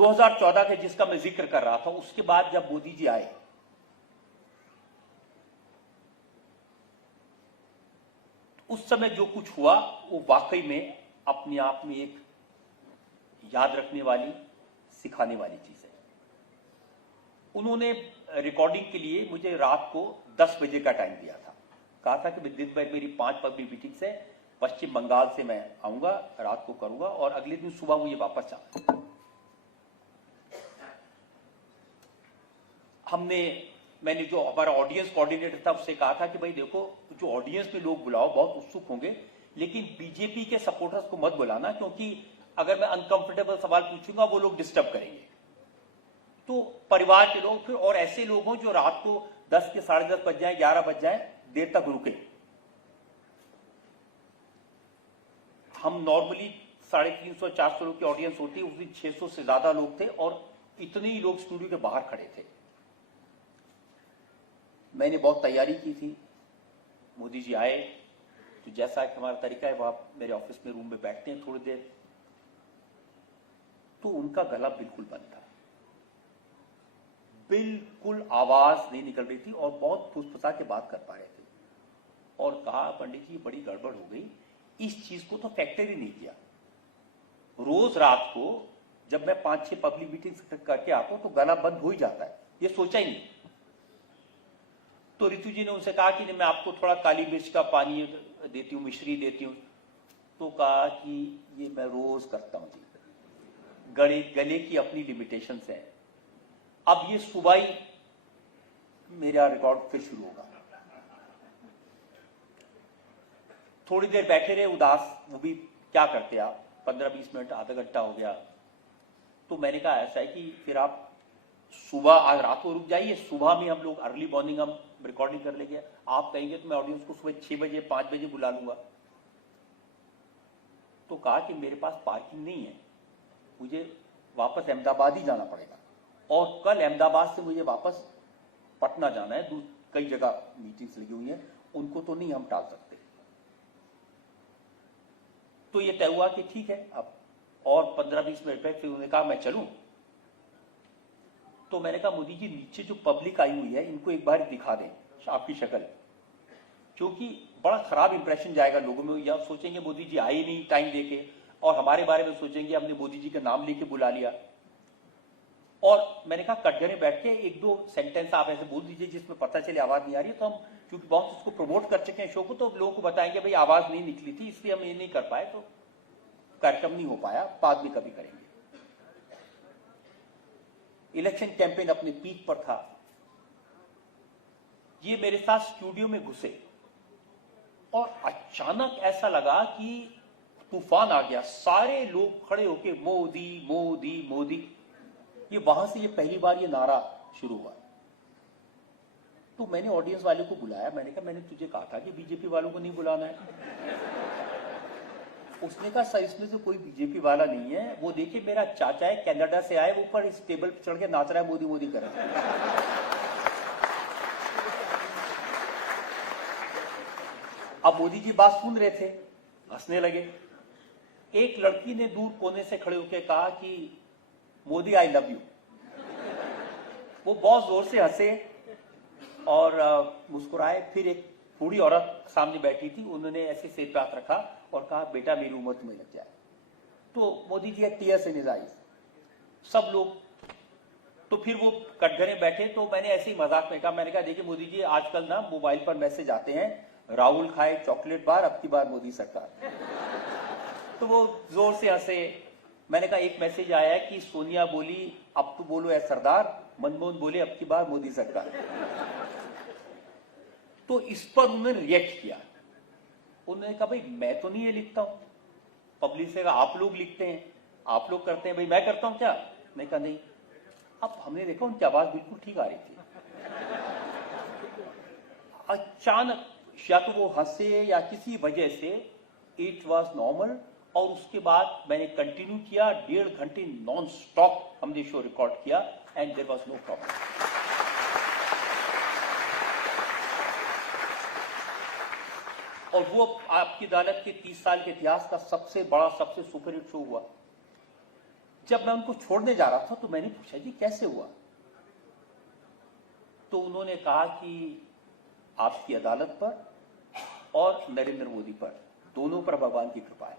2014 के जिसका मैं जिक्र कर रहा था, उसके बाद जब मोदी जी आए, उस समय जो कुछ हुआ वो वाकई में अपने आप में एक याद रखने वाली, सिखाने वाली चीज है। उन्होंने रिकॉर्डिंग के लिए मुझे रात को 10 बजे का टाइम दिया था। कहा था कि दिन भर मेरी 5 पब्लिक मीटिंग्स है, पश्चिम बंगाल से मैं आऊंगा, रात को करूंगा और अगले दिन सुबह मुझे वापस जाना। मैंने जो हमारा ऑडियंस कोऑर्डिनेटर था उससे कहा था कि भाई देखो, जो ऑडियंस में लोग बुलाओ बहुत उत्सुक होंगे, लेकिन बीजेपी के सपोर्टर्स को मत बुलाना, क्योंकि अगर मैं अनकंफर्टेबल सवाल पूछूंगा वो लोग डिस्टर्ब करेंगे। तो परिवार के लोग फिर और ऐसे लोग हों जो रात को 10 के 10:30 बज जाए, 11 बज जाए, देर तक रुके। हम नॉर्मली 350-400 लोग की ऑडियंस होती है, उस दिन 600 से ज्यादा लोग थे और इतने ही लोग स्टूडियो के बाहर खड़े थे। मैंने बहुत तैयारी की थी। मोदी जी आए तो जैसा कि हमारा तरीका है, वहां मेरे ऑफिस में रूम में बैठते हैं थोड़ी देर, तो उनका गला बिल्कुल बंद था, बिल्कुल आवाज नहीं निकल रही थी और बहुत फुसफुसा के बात कर पा रहे थे। और कहा, पंडित जी बड़ी गड़बड़ हो गई, इस चीज को तो फैक्टर ही नहीं किया। रोज रात को जब मैं 5-6 पब्लिक मीटिंग्स करके आता हूं तो गला बंद हो ही जाता है, ये सोचा ही नहीं। तो रितु जी ने उनसे कहा कि मैं आपको थोड़ा काली मिर्च का पानी देती हूँ, मिश्री देती हूँ। तो कहा कि ये मैं रोज करता हूं जी, गले की अपनी लिमिटेशंस है। अब ये सुबह ही मेरा रिकॉर्ड फिर शुरू होगा। थोड़ी देर बैठे रहे उदास, वो भी क्या करते आप, 15-20 मिनट, आधा घंटा हो गया। तो मैंने कहा ऐसा है कि फिर आप सुबह, आज रात को रुक जाइए, सुबह में हम लोग अर्ली मॉर्निंग हम रिकॉर्डिंग कर लेंगे। आप कहेंगे तो मैं ऑडियंस को सुबह 6 बजे 5 बजे बुला लूंगा। तो कहा कि मेरे पास पार्किंग नहीं है, मुझे वापस अहमदाबाद ही जाना पड़ेगा और कल अहमदाबाद से मुझे वापस पटना जाना है, कई जगह मीटिंग्स लगी हुई हैं, उनको तो नहीं हम टाल सकते। तो ये तय हुआ कि ठीक है, अब और 15-20 मिनट में फिर उन्होंने कहा मैं चलूं। तो मैंने कहा मोदी जी, नीचे जो पब्लिक आई हुई है इनको एक बार दिखा दें आपकी शक्ल, क्योंकि बड़ा खराब इंप्रेशन जाएगा लोगों में, या सोचेंगे मोदी जी आए नहीं टाइम देके, और हमारे बारे में सोचेंगे हमने मोदी जी का नाम लेके बुला लिया। और मैंने कहा कटघरे बैठ के 1-2 सेंटेंस आप ऐसे बोल दीजिए जिसमें पता चले आवाज नहीं आ रही है, तो हम क्योंकि बहुत उसको प्रमोट कर चुके हैं शो को, तो लोगों को बताएंगे भाई आवाज नहीं निकली थी इसलिए हम ये नहीं कर पाए, तो कार्यक्रम नहीं हो पाया, बाद में कभी करेंगे। इलेक्शन कैंपेन अपने पीक पर था। ये मेरे साथ स्टूडियो में घुसे और अचानक ऐसा लगा कि तूफान आ गया, सारे लोग खड़े होके मोदी मोदी मोदी। ये वहां से ये पहली बार ये नारा शुरू हुआ। तो मैंने ऑडियंस वाले को बुलाया, मैंने कहा मैंने तुझे कहा था कि बीजेपी वालों को नहीं बुलाना है। उसने कहा सर इसमें से कोई बीजेपी वाला नहीं है, वो देखिए मेरा चाचा है, कनाडा से आए, ऊपर इस टेबल पे चढ़ के नाच रहा है, मोदी मोदी कर रहा है। अब मोदी जी बात सुन रहे थे, हंसने लगे। एक लड़की ने दूर कोने से खड़े होकर कहा कि मोदी आई लव यू। वो बहुत जोर से हंसे और मुस्कुराए। फिर एक बूढ़ी औरत सामने बैठी थी, उन्होंने ऐसे सिर पे हाथ रखा और कहा बेटा मेरी उम्र तुम्हें लग जाए। तो Modi ji tears in his eyes, सब लोग। तो फिर वो कटघरे बैठे, तो मैंने ऐसे ही मजाक में कहा, मैंने कहा देखिए मोदी जी आजकल ना मोबाइल पर मैसेज आते हैं, राहुल खाए चॉकलेट बार, अब की बार मोदी सरकार। तो वो जोर से हंसे। मैंने कहा एक मैसेज आया है कि सोनिया बोली अब तो बोलो ऐ सरदार, मनमोहन बोले अब की बार मोदी सरकार। तो इस पर उन्होंने रिएक्ट किया। उन्होंने कहा भाई मैं तो नहीं ये लिखता हूं, पब्लिक से कहा आप लोग लिखते हैं, आप लोग करते हैं, भाई मैं करता हूं क्या? मैं कहा नहीं। अब हमने देखा उनकी आवाज बिल्कुल ठीक आ रही थी। अचानक या तो वो हंसे या किसी वजह से इट वॉज नॉर्मल। और उसके बाद मैंने कंटिन्यू किया, 1.5 घंटे नॉन स्टॉप हमने शो रिकॉर्ड किया and there was no problem. और वो आपकी अदालत के 30 साल के इतिहास का सबसे बड़ा, सबसे सुपरहिट शो हुआ, जब मैं उनको छोड़ने जा रहा था तो मैंने पूछा जी कैसे हुआ, तो उन्होंने कहा कि आपकी अदालत पर और नरेंद्र मोदी पर दोनों पर भगवान की कृपा है।